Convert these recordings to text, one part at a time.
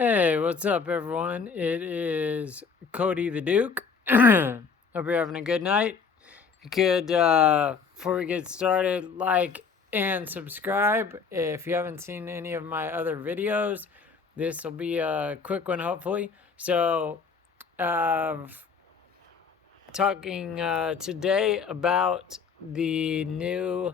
Hey, what's up, everyone? It is Cody the Duke. Hope you're having a good night. If you could, before we get started, like and subscribe. If you haven't seen any of my other videos, this will be a quick one, hopefully. So, talking today about the new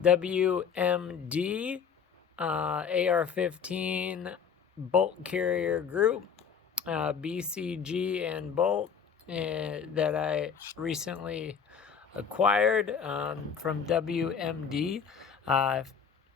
WMD AR-15 bolt carrier group, BCG and bolt, that I recently acquired from WMD. I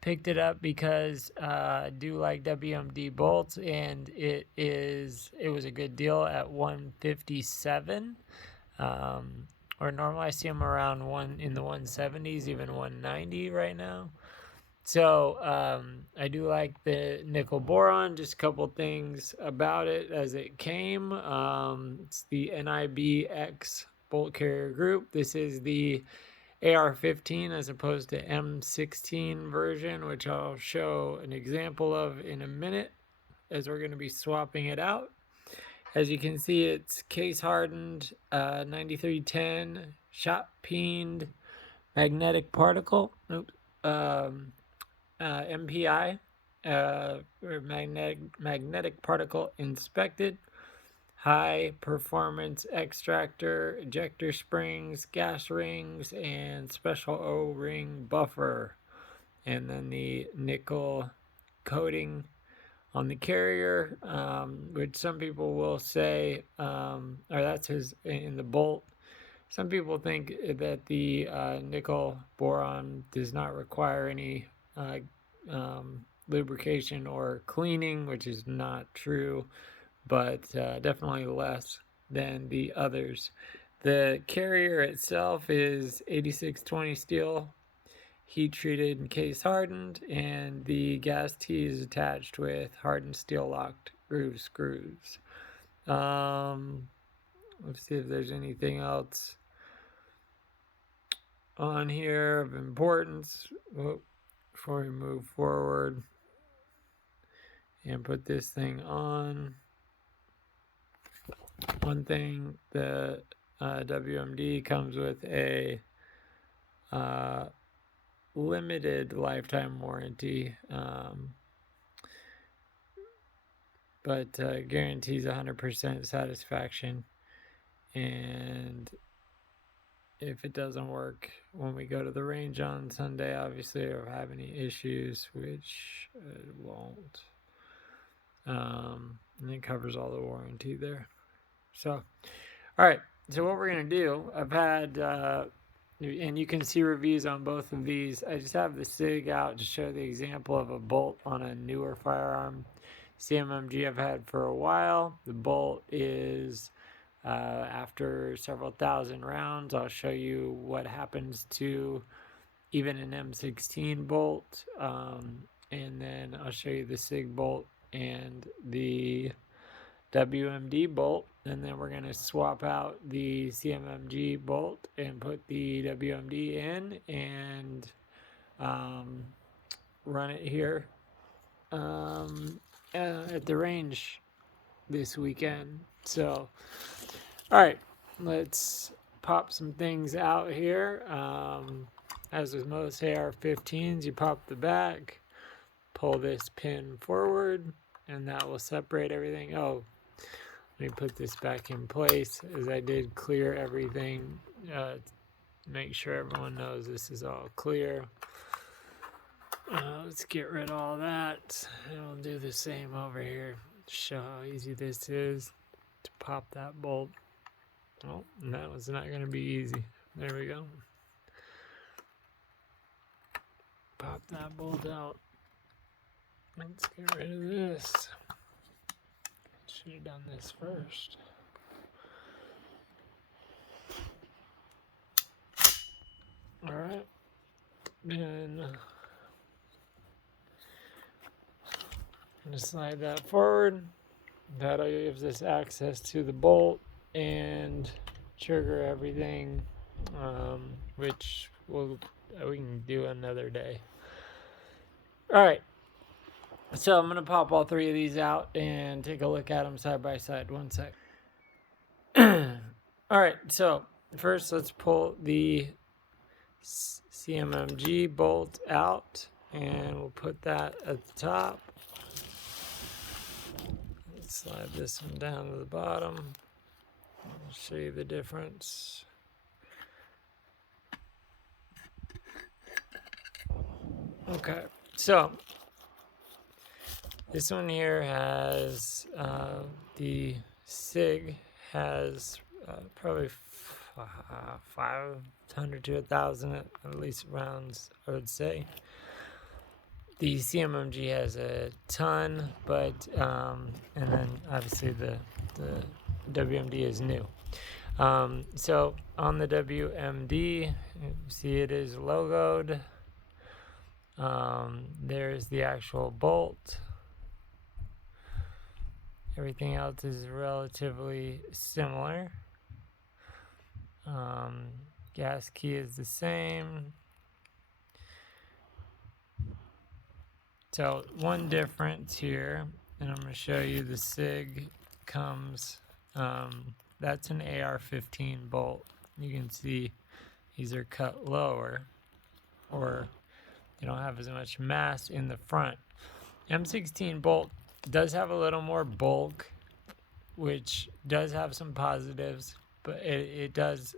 picked it up because I do like WMD bolts, and it was a good deal at 157. Or normally I see them around one in the 170s, even 190 right now. So I do like the nickel boron. Just a couple things about it as it came. It's the NiB-X bolt carrier group. This is the AR-15 as opposed to M16 version, which I'll show an example of in a minute as we're going to be swapping it out. As you can see, it's case hardened, 9310, shot peened, magnetic particle. Oops. MPI, or magnetic particle inspected, high performance extractor, ejector springs, gas rings, and special O-ring buffer. And then the nickel coating on the carrier, which some people will say, or that's in the bolt. Some people think that the nickel boron does not require any lubrication or cleaning, which is not true, but definitely less than the others. The carrier itself is 8620 steel, heat treated and case hardened, and the gas tee is attached with hardened steel locked groove screws. Let's see if there's anything else on here of importance. Before we move forward and put this thing on, one thing, the WMD comes with a limited lifetime warranty, but guarantees 100% satisfaction. And if it doesn't work when we go to the range on Sunday, obviously, or have any issues, which it won't, and it covers all the warranty there. So, all right, so what we're gonna do, I've had, and you can see reviews on both of these. I just have the Sig out to show the example of a bolt on a newer firearm. CMMG I've had for a while. The bolt is after several thousand rounds. I'll show you what happens to even an M16 bolt, and then I'll show you the Sig bolt and the WMD bolt, and then we're going to swap out the CMMG bolt and put the WMD in and run it here at the range this weekend. So, all right, let's pop some things out here. As with most AR-15s, you pop the back, pull this pin forward, and that will separate everything. Oh, let me put this back in place, as I did clear everything. Make sure everyone knows this is all clear. Let's get rid of all that, and we'll do the same over here. Show how easy this is to pop that bolt. Oh, that was not going to be easy. There we go. Pop that bolt out. Let's get rid of this. Should have done this first. All right. And I'm going to slide that forward. That gives us access to the bolt and trigger everything, which we can do another day. All right. So I'm going to pop all three of these out and take a look at them side by side. One sec. All right, so first let's pull the CMMG bolt out, and we'll put that at the top. Let's slide this one down to the bottom. I'll show you the difference. Okay, so this one here has the Sig has probably 500 to 1,000 at least rounds, I would say. The CMMG has a ton, but and then obviously the WMD is new. So on the WMD, you see it is logoed. There's the actual bolt. Everything else is relatively similar. Gas key is the same. So one difference here, and I'm going to show you the Sig comes, that's an AR-15 bolt. You can see these are cut lower, or they don't have as much mass in the front. M16 bolt does have a little more bulk, which does have some positives, but it does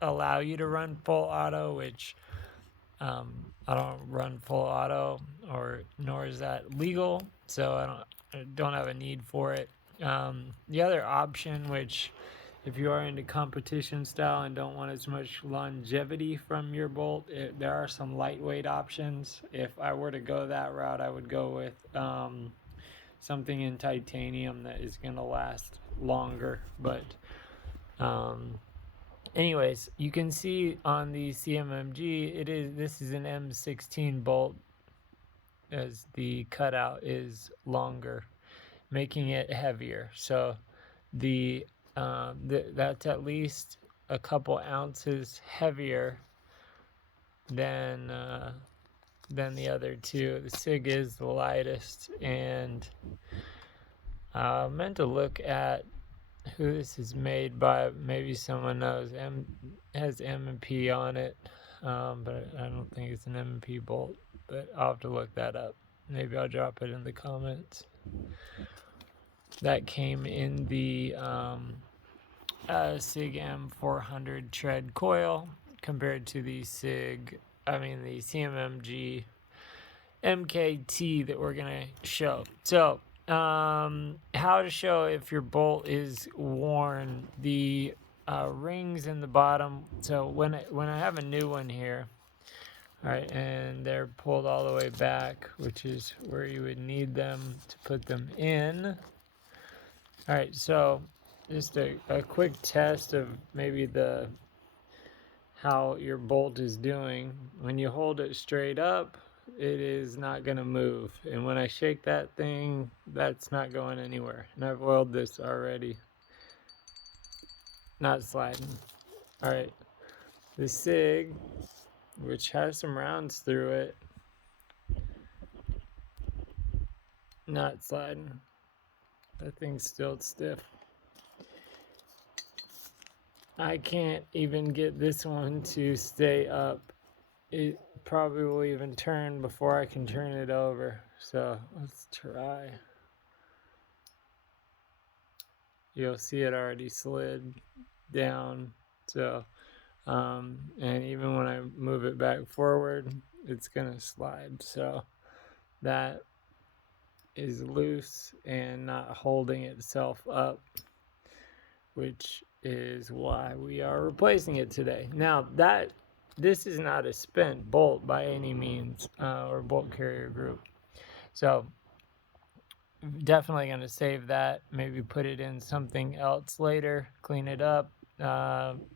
allow you to run full auto, which I don't run full auto, nor is that legal, so I don't have a need for it. The other option, which if you are into competition style and don't want as much longevity from your bolt, there are some lightweight options. If I were to go that route, I would go with something in titanium that is going to last longer. But anyways, you can see on the CMMG, this is an M16 bolt, as the cutout is longer, making it heavier. So that's at least a couple ounces heavier than the other two. The Sig is the lightest, and I meant to look at who this is made by. Maybe someone knows. Has M&P on it, but I don't think it's an M&P bolt. But I'll have to look that up. Maybe I'll drop it in the comments. That came in the Sig M400 tread coil compared to the the CMMG MKT that we're gonna show. So how to show if your bolt is worn. The rings in the bottom. So when I have a new one here, all right, and they're pulled all the way back, which is where you would need them to put them in. All right, so just a quick test of maybe how your bolt is doing. When you hold it straight up, it is not going to move. And when I shake that thing, that's not going anywhere. And I've oiled this already. Not sliding. All right, the Sig, which has some rounds through it, not sliding. That thing's still stiff. I can't even get this one to stay up. It probably will even turn before I can turn it over. So let's try. You'll see it already slid down. So, and even when I move it back forward, it's gonna slide. So that is loose and not holding itself up, which is why we are replacing it today. Now this is not a spent bolt by any means, or bolt carrier group. So definitely going to save that, maybe put it in something else later, clean it up,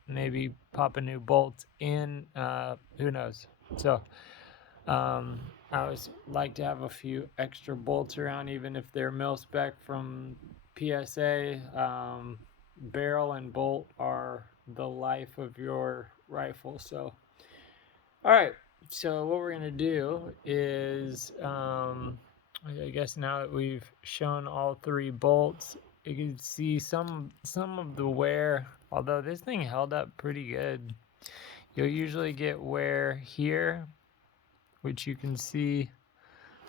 maybe pop a new bolt in, who knows. So I always like to have a few extra bolts around, even if they're mil spec from PSA. Barrel and bolt are the life of your rifle. So all right, so what we're gonna do is I guess now that we've shown all 3 bolts, you can see some of the wear, although this thing held up pretty good. You'll usually get wear here, which you can see.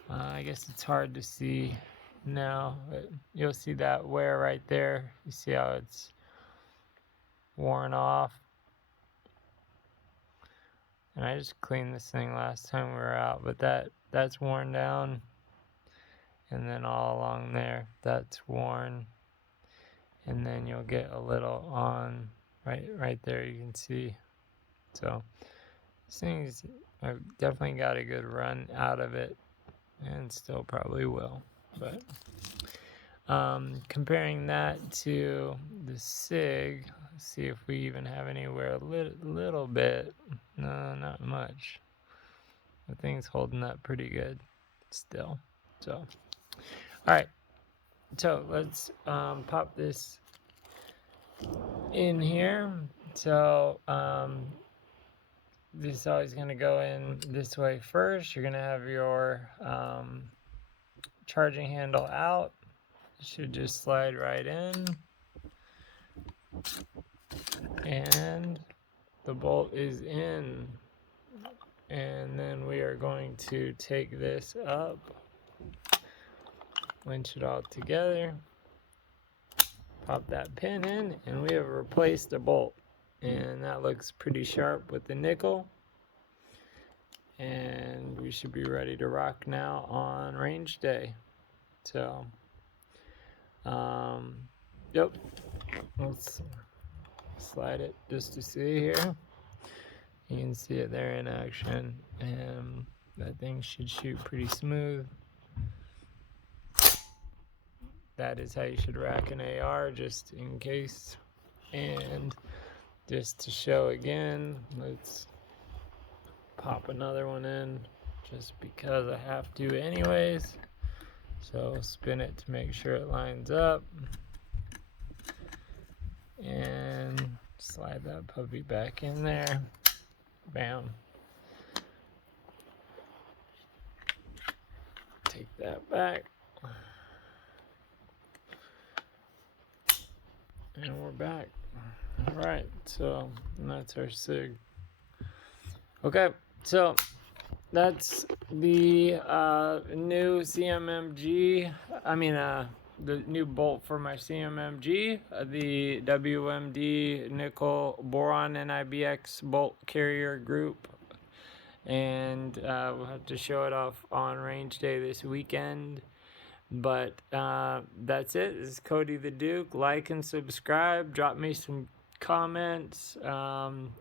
I guess it's hard to see now, but you'll see that wear right there. You see how it's worn off. And I just cleaned this thing last time we were out, but that's worn down. And then all along there, that's worn. And then you'll get a little on right there, you can see. So these things, I've definitely got a good run out of it, and still probably will. But comparing that to the Sig, let's see if we even have anywhere a little bit. No, not much. The thing's holding up pretty good still. So, all right. So let's pop this in here. So this is always going to go in this way first. You're going to have your charging handle out. It should just slide right in. And the bolt is in. And then we are going to take this up, winch it all together, pop that pin in, and we have replaced the bolt. And that looks pretty sharp with the nickel. And we should be ready to rock now on range day. So, yep. Let's slide it just to see here. You can see it there in action, and that thing should shoot pretty smooth. That is how you should rack an AR, just in case. And just to show again, let's pop another one in, just because I have to anyways. So spin it to make sure it lines up. And slide that puppy back in there. Bam. Take that back. And we're back. Alright, so that's our Sig. Okay, so that's the new CMMG, the new bolt for my CMMG, the WMD nickel boron NiB-X bolt carrier group. And we'll have to show it off on range day this weekend. But that's it. This is Cody the Duke. Like and subscribe. Drop me some comments.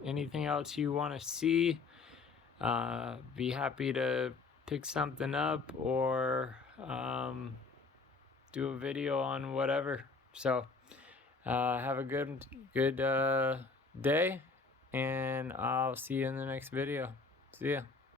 Anything else you want to see. Be happy to pick something up or do a video on whatever. So have a good day, and I'll see you in the next video. See ya.